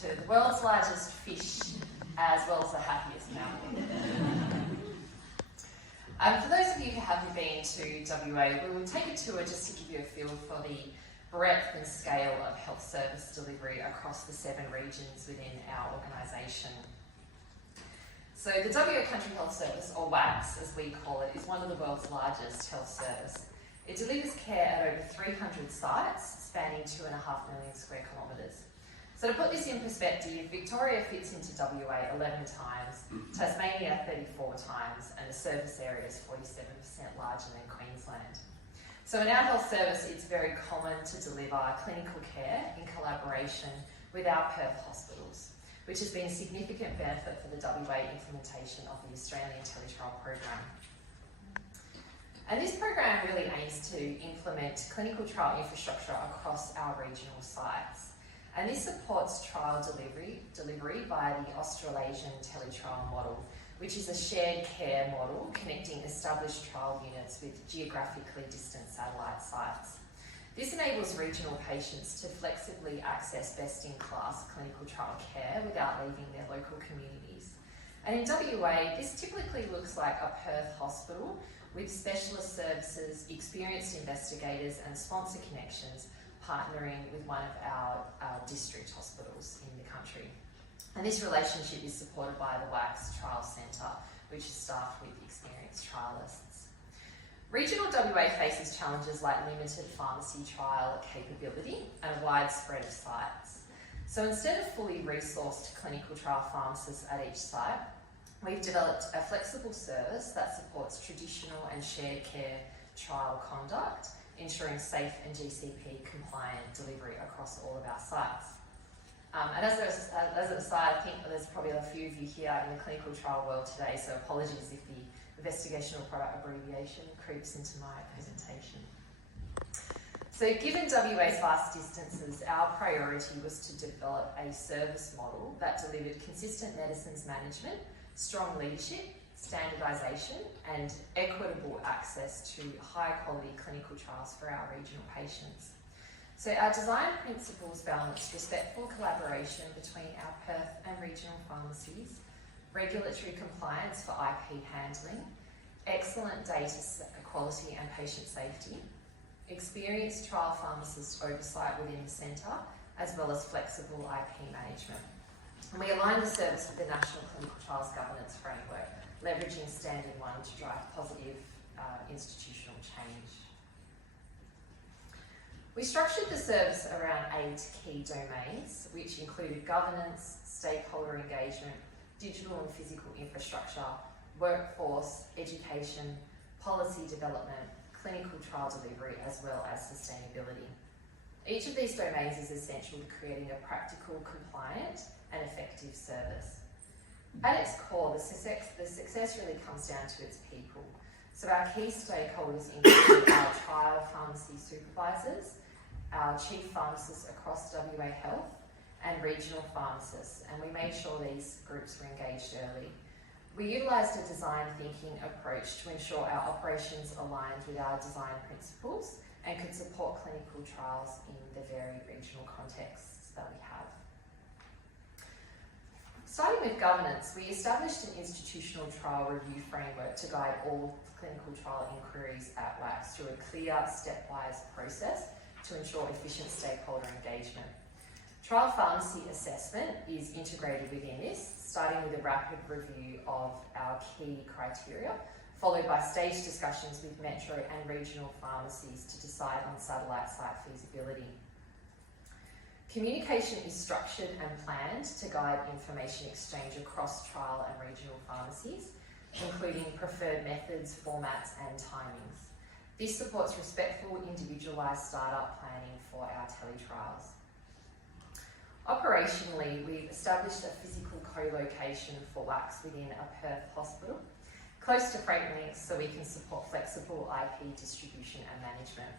to the world's largest fish as well as the happiest mountain. For those of you who haven't been to WA, we will take a tour just to give you a feel for the breadth and scale of health service delivery across the 7 regions within our organisation. So the WA Country Health Service, or WACS as we call it, is one of the world's largest health service. It delivers care at over 300 sites, spanning 2.5 million square kilometres. So to put this in perspective, Victoria fits into WA 11 times, Tasmania 34 times, and the service area is 47% larger than Queensland. So in our health service, it's very common to deliver clinical care in collaboration with our Perth hospitals, which has been a significant benefit for the WA implementation of the Australian Teletrial program. And this program really aims to implement clinical trial infrastructure across our regional sites. And this supports trial delivery via the Australasian Teletrial model, which is a shared care model connecting established trial units with geographically distant satellite sites. This enables regional patients to flexibly access best-in-class clinical trial care without leaving their local communities. And in WA, this typically looks like a Perth hospital with specialist services, experienced investigators and sponsor connections partnering with one of our district hospitals in the country. And this relationship is supported by the WACS Trial Centre, which is staffed with experienced trialists. Regional WA faces challenges like limited pharmacy trial capability and a wide spread of sites. So instead of fully resourced clinical trial pharmacists at each site, we've developed a flexible service that supports traditional and shared care trial conduct, ensuring safe and GCP compliant delivery across all of our sites. And as an aside, I think there's probably a few of you here in the clinical trial world today, so apologies if the investigational product abbreviation creeps into my presentation. So given WA's vast distances, our priority was to develop a service model that delivered consistent medicines management, strong leadership, standardisation and equitable access to high quality clinical trials for our regional patients. So our design principles balance respectful collaboration between our Perth and regional pharmacies, regulatory compliance for IP handling, excellent data quality and patient safety, experienced trial pharmacist oversight within the centre, as well as flexible IP management. And we align the service with the National Clinical Trials Governance Framework, leveraging Standard 1 to drive positive institutional change. We structured the service around 8 key domains, which included governance, stakeholder engagement, digital and physical infrastructure, workforce, education, policy development, clinical trial delivery, as well as sustainability. Each of these domains is essential to creating a practical, compliant, and effective service. At its core, the success really comes down to its people. So our key stakeholders include our trial pharmacy supervisors, our chief pharmacists across WA Health, and regional pharmacists, and we made sure these groups were engaged early. We utilised a design thinking approach to ensure our operations aligned with our design principles and could support clinical trials in the varied regional contexts that we have. Starting with governance, we established an institutional trial review framework to guide all clinical trial inquiries at WACS through a clear, stepwise process to ensure efficient stakeholder engagement. Trial pharmacy assessment is integrated within this, starting with a rapid review of our key criteria, followed by stage discussions with metro and regional pharmacies to decide on satellite site feasibility. Communication is structured and planned to guide information exchange across trial and regional pharmacies, including preferred methods, formats and timings. This supports respectful, individualised startup planning for our teletrials. Operationally, we've established a physical co-location for WACS within a Perth hospital, close to freight links so we can support flexible IP distribution and management.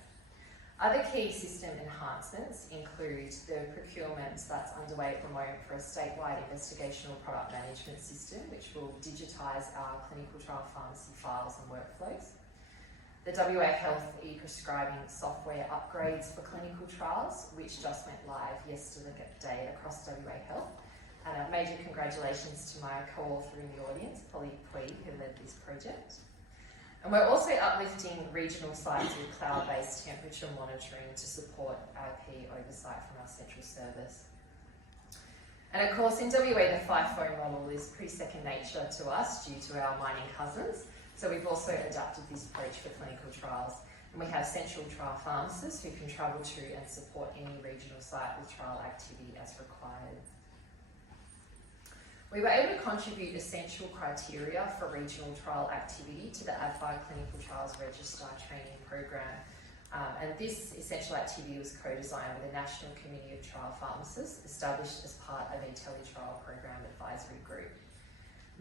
Other key system enhancements include the procurement that's underway at the moment for a statewide investigational product management system, which will digitise our clinical trial pharmacy files and workflows. the WA Health e-prescribing software upgrades for clinical trials, which just went live yesterday across WA Health. And a major congratulations to my co-author in the audience, Polly Puig, who led this project. And we're also uplifting regional sites with cloud-based temperature monitoring to support IP oversight from our central service. And of course, in WA, the FIFO model is pretty second nature to us due to our mining cousins. So we've also adapted this approach for clinical trials. And we have central trial pharmacists who can travel to and support any regional site with trial activity as required. We were able to contribute essential criteria for regional trial activity to the ADFI Clinical Trials Registrar training program. And this essential activity was co-designed with the National Committee of Trial Pharmacists, established as part of a teletrial program advisory group.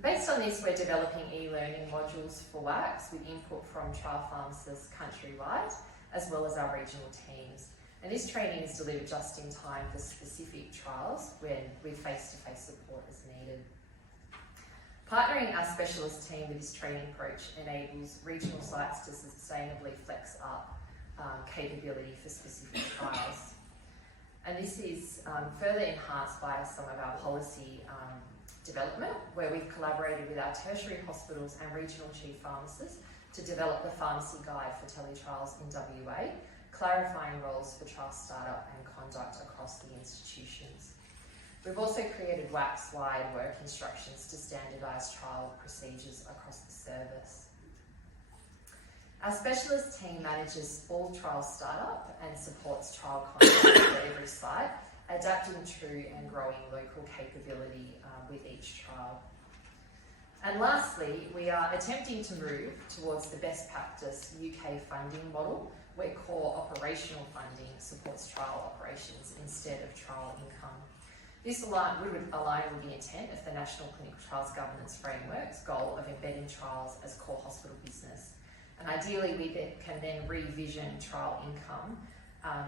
Based on this, we're developing e-learning modules for WACs with input from trial pharmacists countrywide, as well as our regional teams. And this training is delivered just in time for specific trials with face-to-face support as needed. Partnering our specialist team with this training approach enables regional sites to sustainably flex up capability for specific trials. And this is further enhanced by some of our policy development, where we've collaborated with our tertiary hospitals and regional chief pharmacists to develop the pharmacy guide for teletrials in WA, clarifying roles for trial startup and conduct across the institutions. We've also created WACS-wide work instructions to standardise trial procedures across the service. Our specialist team manages all trial startup and supports trial conduct for every site, adapting to and growing local capability with each trial. And lastly, we are attempting to move towards the best practice UK funding model, where core operational funding supports trial operations instead of trial income. This would align with the intent of the National Clinical Trials Governance Framework's goal of embedding trials as core hospital business. And ideally, we can then revision trial income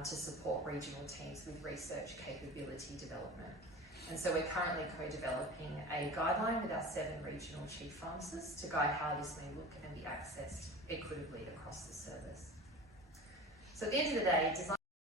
to support regional teams with research capability development. And so we're currently co-developing a guideline with our 7 regional chief pharmacists to guide how this may look and be accessed equitably across the service. So at the end of the day, design